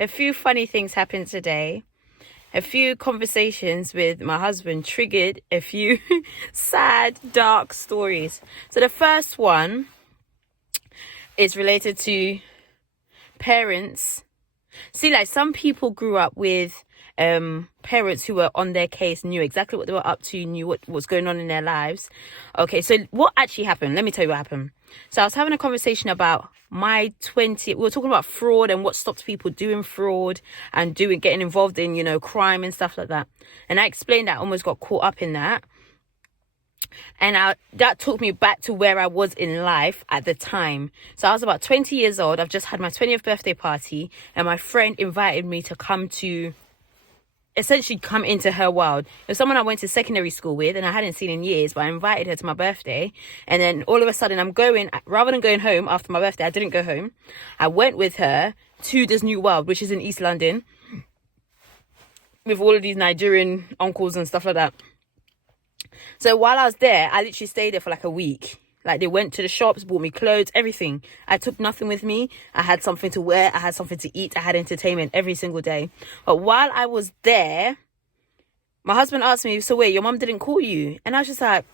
a few funny things happened today. A few conversations with my husband triggered a few sad, dark stories. So the first one is related to parents. See, like, some people grew up with parents who were on their case, knew exactly what they were up to, knew what was going on in their lives. Okay, so what actually happened? Let me tell you what happened. So I was having a conversation about we were talking about fraud and what stops people doing fraud and getting involved in, crime and stuff like that. And I explained that I almost got caught up in that. And that took me back to where I was in life at the time. So I was about 20 years old. I've just had my 20th birthday party, and my friend invited me to essentially come into her world. It was someone I went to secondary school with and I hadn't seen in years, but I invited her to my birthday. And then all of a sudden I'm going, rather than going home after my birthday, I didn't go home. I went with her to this new world, which is in East London, with all of these Nigerian uncles and stuff like that. So while I was there, I literally stayed there for like a week. Like, they went to the shops, bought me clothes, everything. I took nothing with me. I had something to wear. I had something to eat. I had entertainment every single day. But while I was there, my husband asked me, so wait, your mum didn't call you? And I was just like,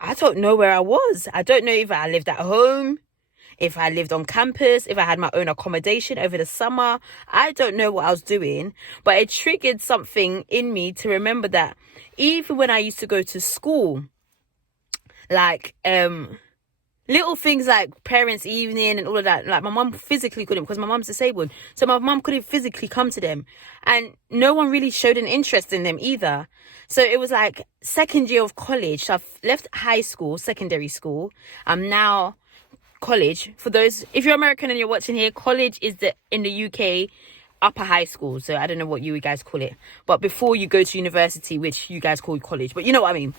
I don't know where I was. I don't know if I lived at home, if I lived on campus, if I had my own accommodation over the summer. I don't know what I was doing. But it triggered something in me to remember that even when I used to go to school, like little things like parents' evening and all of that, like, my mum physically couldn't, because my mum's disabled, so my mum couldn't physically come to them, and no one really showed an interest in them either. So it was like second year of college. So I've left high school, secondary school. I'm now college. For those, if you're American and you're watching here, college is in the UK upper high school. So I don't know what you guys call it, but before you go to university, which you guys call college, but you know what I mean.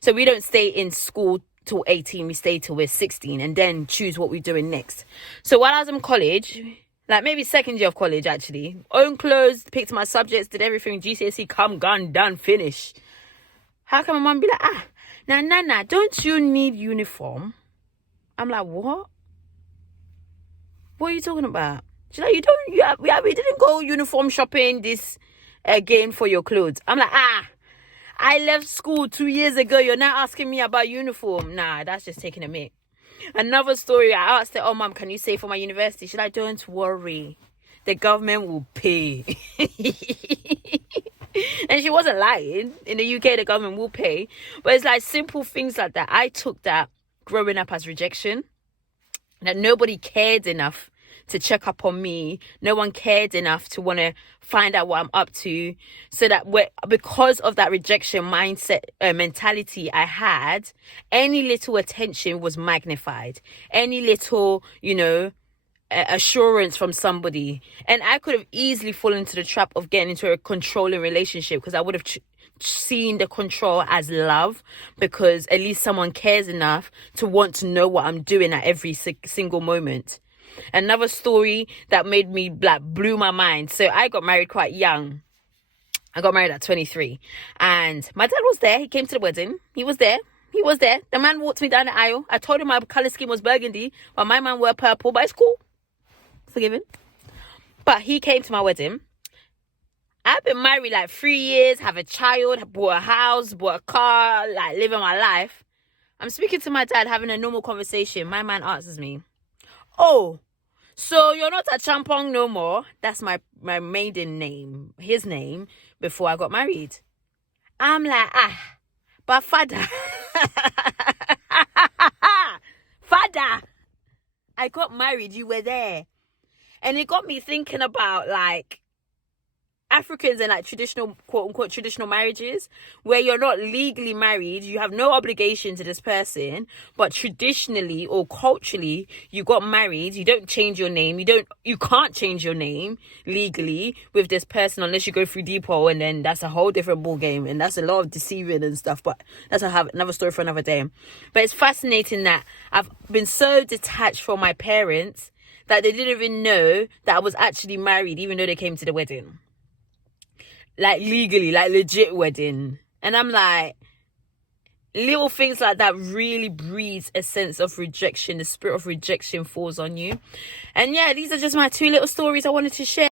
So we don't stay in school till 18, we stay till we're 16 and then choose what we're doing next. So while I was in college, like maybe second year of college actually, own clothes, picked my subjects, did everything, GCSE, come, gone, done, finish. How can my mum be like, nah, don't you need uniform? I'm like, what? What are you talking about? She's like, we didn't go uniform shopping this again for your clothes. I'm like, I left school 2 years ago. You're now asking me about uniform. Nah, that's just taking a mick. Another story, I asked her, oh, mum, can you save for my university? She's like, don't worry. The government will pay. And she wasn't lying. In the UK, the government will pay. But it's like simple things like that. I took that growing up as rejection. That nobody cared enough to check up on me. No one cared enough to want to find out what I'm up to. So that because of that rejection mindset, mentality I had, any little attention was magnified. Any little, assurance from somebody. And I could have easily fallen into the trap of getting into a controlling relationship, because I would have seen the control as love, because at least someone cares enough to want to know what I'm doing at every single moment. Another story that made me blew my mind. So I got married quite young. I got married at 23, and my dad was there. He came to the wedding. He was there. The man walked me down the aisle. I told him my color scheme was burgundy, but my man wore purple, but it's cool. Forgiven. But he came to my wedding. I've been married like 3 years, have a child, bought a house, bought a car, like living my life. I'm speaking to my dad, having a normal conversation. My man answers me, oh, so you're not a champong no more? That's my maiden name, his name, before I got married. I'm like, but father, father, I got married, you were there. And it got me thinking about like Africans and like traditional, quote unquote, traditional marriages, where you're not legally married, you have no obligation to this person, but traditionally or culturally, you got married, you don't change your name, you can't change your name legally with this person unless you go through depot, and then that's a whole different ball game, and that's a lot of deceiving and stuff, but that's another story for another day. But it's fascinating that I've been so detached from my parents that they didn't even know that I was actually married, even though they came to the wedding. Like legally, like legit wedding. And I'm like, little things like that really breeds a sense of rejection. The spirit of rejection falls on you. And yeah, these are just my 2 little stories I wanted to share.